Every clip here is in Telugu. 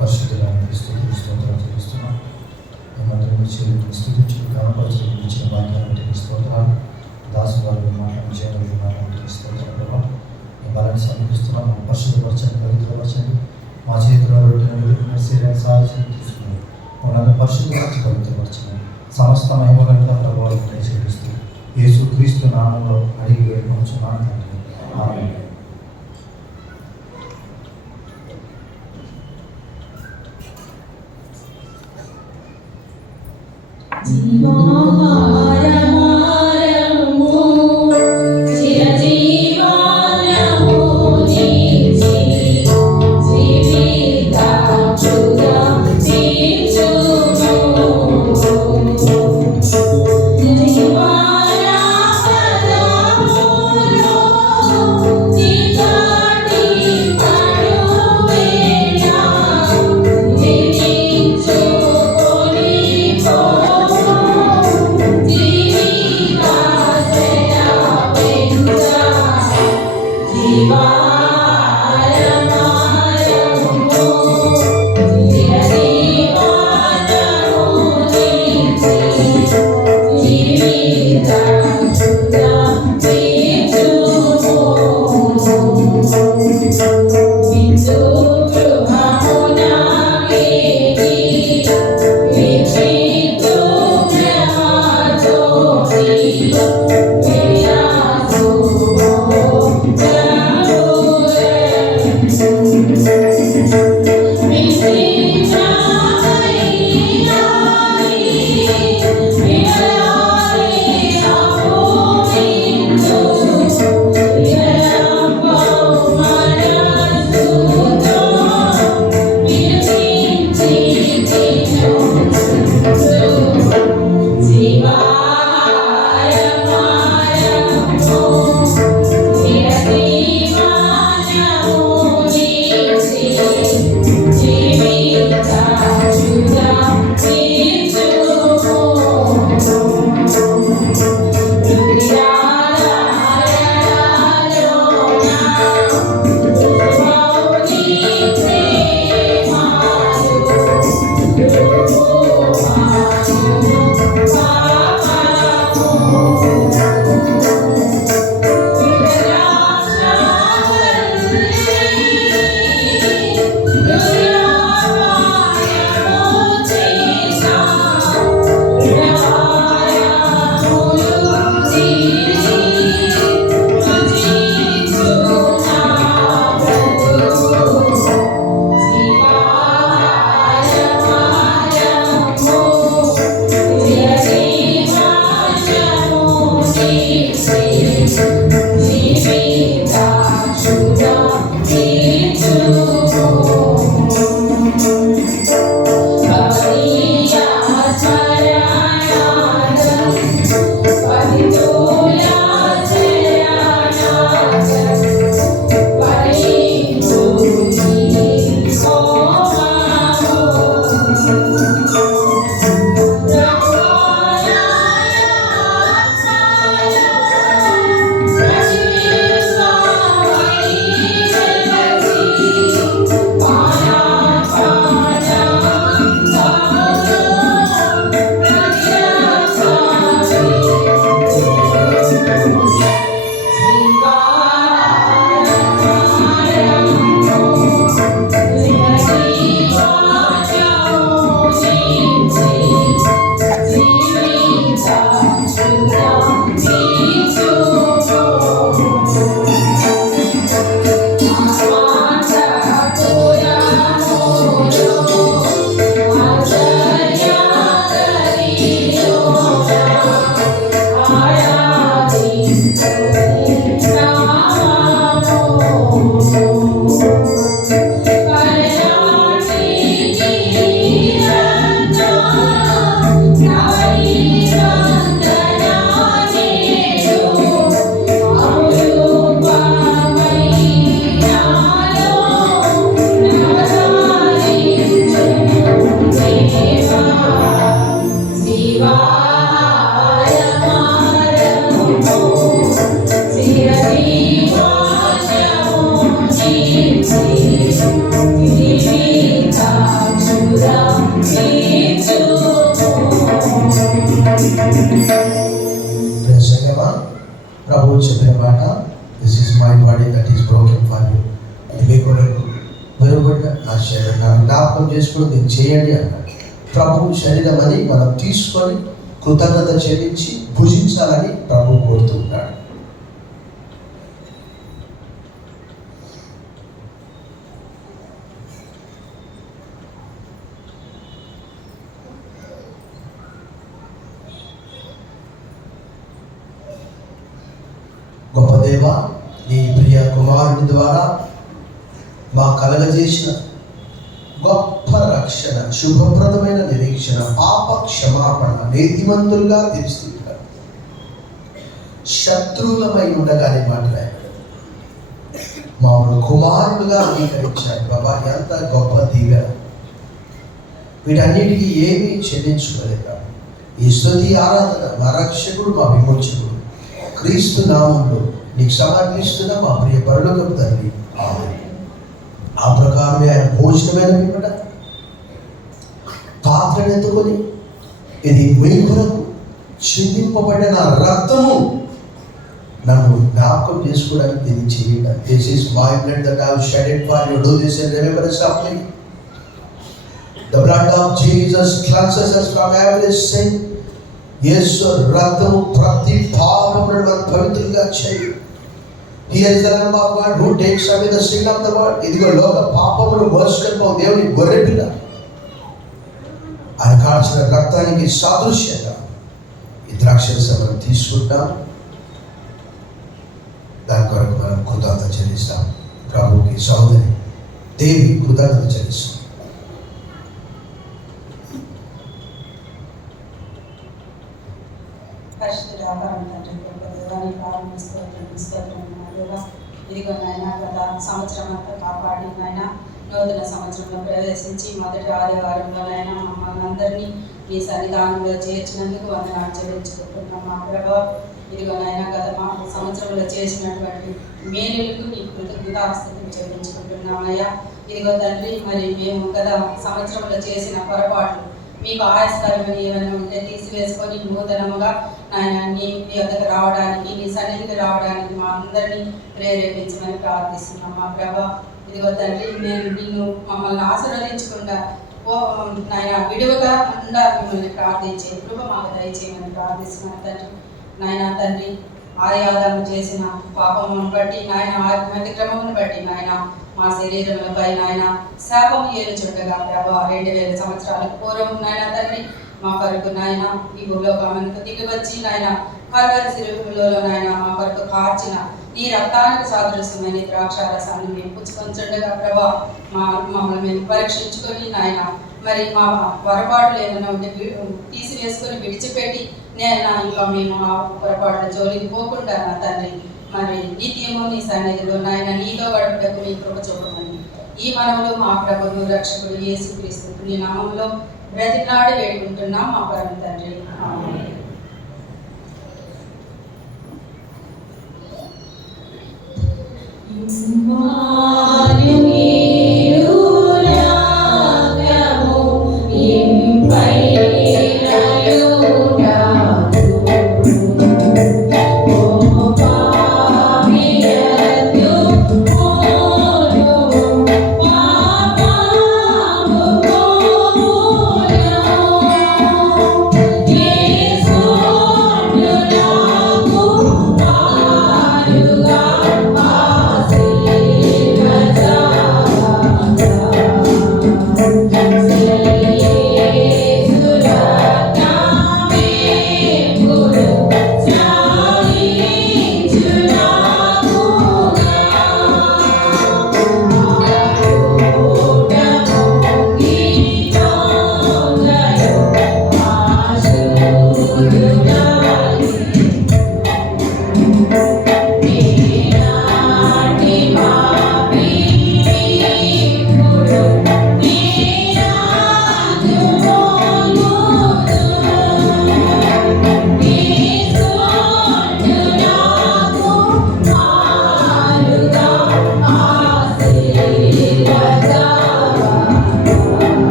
పరిశుద్ధులను స్తోత్రాలు చెల్లిస్తున్నాం. మేమందరం స్థుతించి కనపరచడం ఇచ్చిన వాక్యాన్ని స్తోత్రాలు, దాసు వారిని మాట్లాడి స్తోత్రాలు. మీ బలాన్ని సమర్పిస్తున్నాం. మా పరిశుద్ధపరచండి, పవిత్రపరచండి. మా చేతిలో రొట్టెను శరీరాన్ని సాధించి తీసుకుని మమ్మల్ని పరిశుద్ధపరచి పవిత్రపరచండి. సమస్త మహిమగంట ప్రభావం చెల్లిస్తూ యేసు క్రీస్తు నామంలో అడిగి వేడుకొంచున్నాను తండ్రి. ఆమేన్. నా శరీరం నాకు జ్ఞాపకం చేసుకుని నేను చేయండి అన్నాడు. ప్రభు శరీరం అని మనం తీసుకొని కృతజ్ఞత చెల్లించి భుజించాలని ప్రభు కోరుతున్నాడు. గొప్ప దేవ, నీ ప్రియ కుమారుని ద్వారా మా కలగజేసిన గొప్ప రక్షణ, శుభప్రదమైన నిరీక్షణ, పాప క్షమాపణ, నీతిమంతులుగా తీర్చిదిద్దారు. శత్రువులమై ఉండగానే మాట్లాడాడు, మామూలు కుమారులుగా అంగీకరించాడు. బాబా, ఎంత గొప్ప దీవెన! వీటన్నిటికీ ఏమీ చెల్లించుకోలేక ఈ స్తుతి ఆరాధన మా రక్షకుడు, మా విమోచకుడు క్రీస్తు నామంలో నీకు సమర్పిస్తున్న మా ప్రియ పరలోకపు తండ్రి, ఆమేన్. ఆ ప్రకారమే ఆయన భోజనమైన పిమ్మట పాత్రను ఎత్తుకొని, ఇది మీ కొరకు చిందింపబడిన నా రక్తము, నన్ను జ్ఞాపకం చేసుకోవడానికి దీన్ని చేయండి. This is my blood that I have shaded for you, do this in remembrance of me. The blood of Jesus cleanses us from every sin. యేసు రక్తము ప్రతి పాపమును మనం పవిత్రంగా చేయి. Here is the Lamb of God who takes away the sin of the world. ఇదిగో లోక పాపమును మోసుకొని దేవుని గొర్రెపిల్ల. ఆయన కాల్చిన రక్తానికి సాదృశ్యంగా ఈ ద్రాక్షరసం మనం తీసుకుంటాం. దాని కొరకు మనం కృతజ్ఞత చెల్లిస్తాం. ప్రభుకి సహోదరి దేవి కృతజ్ఞత చెల్లిస్తాం. ఇదిగో నాయన, గత సంవత్సరం అంతా కాపాడి నాయన, నూతన సంవత్సరంలో ప్రవేశించి మొదటి ఆదివారంలో నాయన మమ్మల్ని అందరినీ మీ సన్నిధానంలో చేర్చినందుకు వందనాలు చెల్లించుకుంటున్నాం మా ప్రభా. ఇదిగో నాయన, గత మా సంవత్సరంలో చేసినటువంటి మేలులకు నీ కృతజ్ఞతాస్తుతులు చెల్లించుకుంటున్నామయ్యా. ఇదిగో తండ్రి, మరి మేము గత సంవత్సరంలో చేసిన పొరపాట్లు మీకు ఆయాస్కరమైన ఏమైనా ఉంటే తీసివేసుకొని నూతనముగా నాయన నీ వద్దకు రావడానికి, నీ సన్నిధికి రావడానికి మా అందరినీ ప్రేరేపించమని ప్రార్థిస్తున్నాం మా ప్రభా. ఇదిగో తండ్రి, మేము నిన్ను మమ్మల్ని ఆశీర్వదించకుండా నాయన విడువగా ఉండా మిమ్మల్ని ప్రార్థించే కృప మాకు దయచేయమని ప్రార్థిస్తున్నాను తండ్రి. నాయన తండ్రి, ఆయాదము చేసిన పాపమును బట్టి నాయన, అతిక్రమమును బట్టి నాయన మా శరీరములపై నాయన శాపము ఏలుచుండగా ప్రభా, 2000 సంవత్సరాలకు పూర్వం నాయన తండ్రి మా కొరకు నాయన ఈ భూలోకమునకు దిగి వచ్చి నాయన కల్వరి శిలువలో నాయన మా కొరకు కార్చిన ఈ రక్తానికి సాదృశ్యమైన ద్రాక్షారసాన్ని మేము పుచ్చుకొంచుండగా ప్రభా, మమ్మల్ని మేము పరీక్షించుకొని నాయన మరి మా పొరపాట్లు ఏమైనా ఉంటే తీసివేసుకొని విడిచిపెట్టి నేను ఇంకా మేము ఆ పొరపాట్ల జోలికి పోకుండా నా తండ్రి మరి నిత్యము నీ సన్నిధిలో నాయన నీతో గడుపుటకు నీ కృప చూపమని ఈ మనములో మా ప్రభువు రక్షకుడు యేసుక్రీస్తు నీ నామంలో బ్రతిమలాడి వేడుకుంటున్నాం మా పరమ తండ్రి, ఆమేన్. Yes.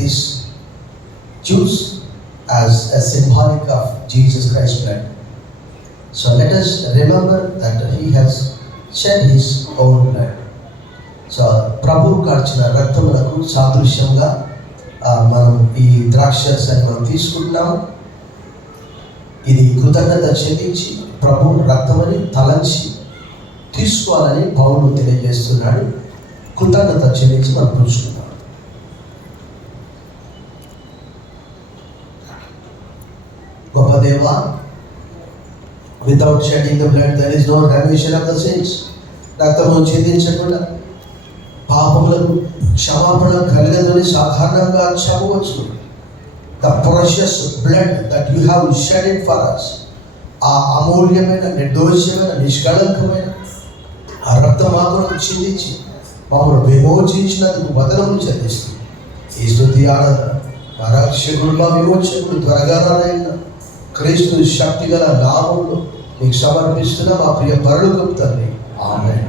his juice as a symbolic of Jesus Christ's blood. So let us remember that he has shed his own blood. So ప్రభువు కార్చిన రక్తములకు సాదృశ్యంగా మనం ఈ ద్రాక్షరసాన్ని మనం తీసుకుంటున్నాం. ఇది కృతజ్ఞత చెల్లించి ప్రభు రక్తమని తలంచి తీసుకోవాలని పౌలు తెలియజేస్తున్నాడు. కృతజ్ఞత చెల్లించి మనం పుచ్చుకుంటాం. గొప్ప దేవా, without shedding the blood there is no remission of the sins. రక్తము చెందించకుండా పాపములకు క్షమాపణ కలగదని సాధారణంగా చెప్పవచ్చు. The precious blood that you have shedded for us, ఆ అమూల్యమైన, నిర్దోషమైన, నిష్కళంకమైన ఆ రక్తం మా కొరకు చిందించి మమ్మల్ని విమోచించినందుకు వదనములు చెల్లిస్తుంది. ఈ స్తుతి ఆరాధన మా రక్షకుడు, మా విమోచకుడు, త్వరగా రానైన క్రీస్తు శక్తి గల నామములో మీకు సమర్పిస్తున్న మా ప్రియ పరలోకపు తండ్రి, ఆమేన్.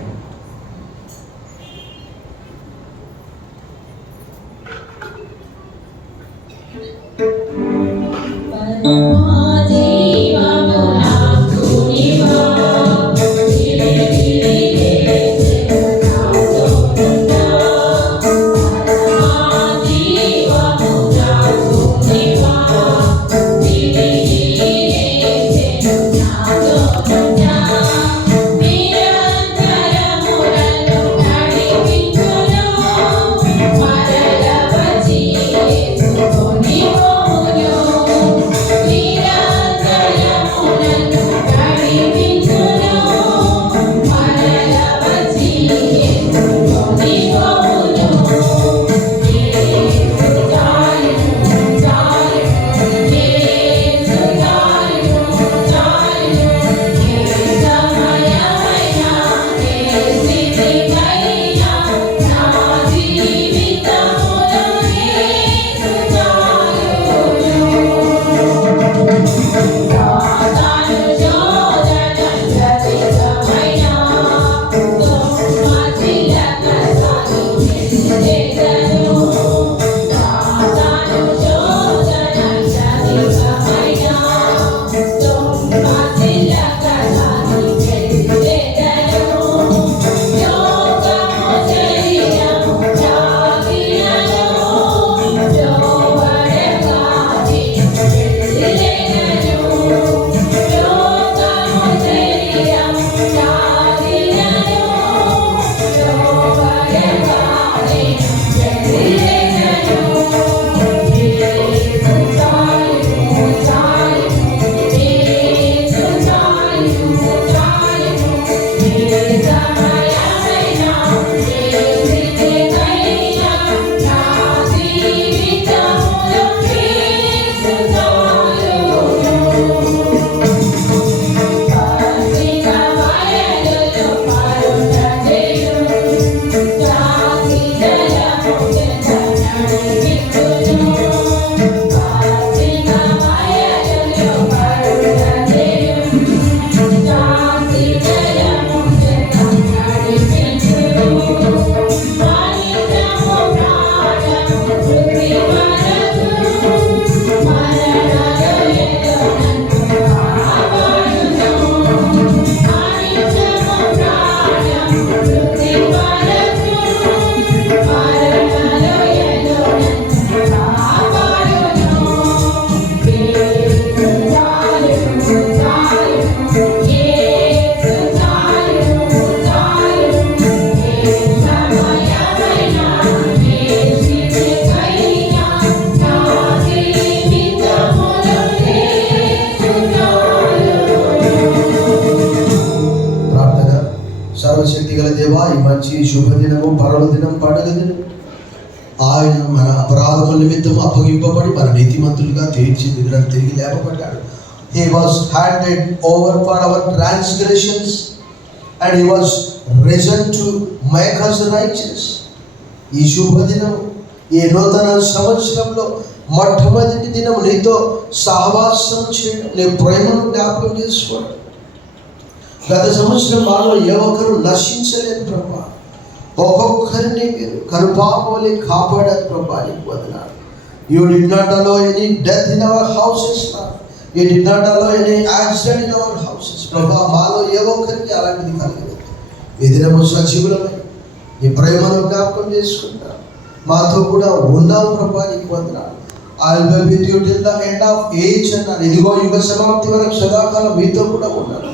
సర్వశక్తి గల దేవా, ఈ మంచి శుభదినము, పర్వదినం, పండుగ దినం ఆయన మన అపరాధముల నిమిత్తం అప్పగింపబడి మన నీతిమంతులుగా తీర్చి నిద్రను తిరిగి లేపబడ్డాడు. He was handed over for our transgressions and he was risen to make us righteous. ఈ శుభదినం, ఈ నూతన సంవత్సరంలో మొట్టమొదటి దినం నీతో సహవాసం చేయడం, నీ ప్రేమను జ్ఞాపకం చేసుకోవడం. గత సంవత్సరం మాలో ఏ ఒక్కరు నశించలేదు ప్రభా. ఒక్కొక్కరిని మీరు కరుపాపోలి కాపాడారు ప్రభా. నీకు వందనాలు. You did not allow any death in our houses, Lord. You did not allow any accident in our houses. ప్రభా, మాలో ఏ ఒక్కరికి అలాంటిది కలగలేదు. ఈ దినము సజీవులమై నీ ప్రేమను జ్ఞాపకం చేసుకుంటా మాతో కూడా ఉన్నావు ప్రభా, నీకు వందనాలు. I will be with you till the end of age అన్నారు. ఇదిగో యుగ సమాప్తి వరకు సదాకాలం మీతో కూడా ఉన్నాను.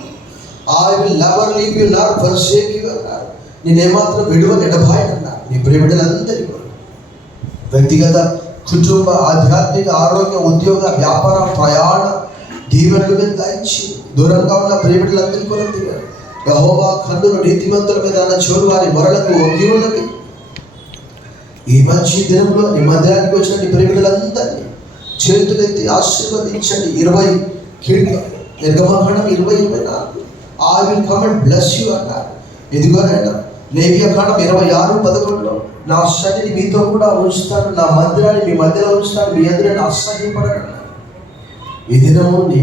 I will never leave you nor forsake you అన్నారు. నేనేమాత్రం విడువని ఎడబాయను అన్నారు. నీ ప్రియబిడ్డలందరికీ కూడా వ్యక్తిగత, కుటుంబ, ఆధ్యాత్మిక, ఆరోగ్య, ఉద్యోగ, వ్యాపార, ప్రయాణ దీవెనలు మీద దాయించి దూరంగా ఉన్న ప్రియబిడ్డలందరికీ కూడా దిగారు. యెహోవా కన్నులు నీతిమంతుల మీద అన్న చోరు వారి మొరలకు ఒగ్గి ఉన్నది. ఈ మంచి దినంలో నీ మందిరానికి వచ్చిన నీ ప్రియబిడ్డలందరినీ చేతులెత్తి ఆశీర్వదించండి. 20 కీర్తన నిర్గమకాండం 20:24 I will come and bless you అన్నారు. ఇదిగోనైనా లేవియకాండం 26:11 నా సన్నిధి మీతో కూడా ఉంచుతాను, నా మందిరాన్ని మీ మధ్యలో ఉంచుతాను, మీ ఎదురైనా అసహ్యపడను. ఈ దినము నీ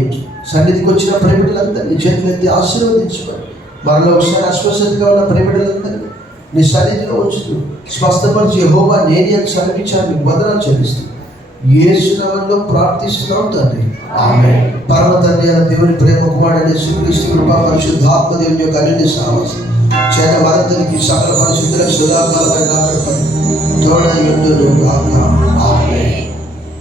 సన్నిధికి వచ్చిన ప్రేమికులందరినీ చేతులెత్తి ఆశీర్వదించుకోండి. మరలో ఒకసారి అస్వస్థతగా ఉన్న ప్రేమికులందరినీ నీ సన్నిధిలో ఉంచుతూ స్వస్థపరిచి యెహోవా నేనే అని సెలవించాను. మీకు వందనాలు చెల్లిస్తూ యేసు నామములో ప్రార్థిస్తున్నాం తండ్రి, ఆమేన్. పరమ తండ్రి అయిన దేవుని ప్రేమ, కుమారుడైన యేసుక్రీస్తు కృప, పరిశుద్ధాత్మ దేవుని యొక్క అన్యోన్య సహవాసం చేత మనందరికీ సకల పరిశుద్ధులకు సదాకాలం తోడై ఉండును గాక.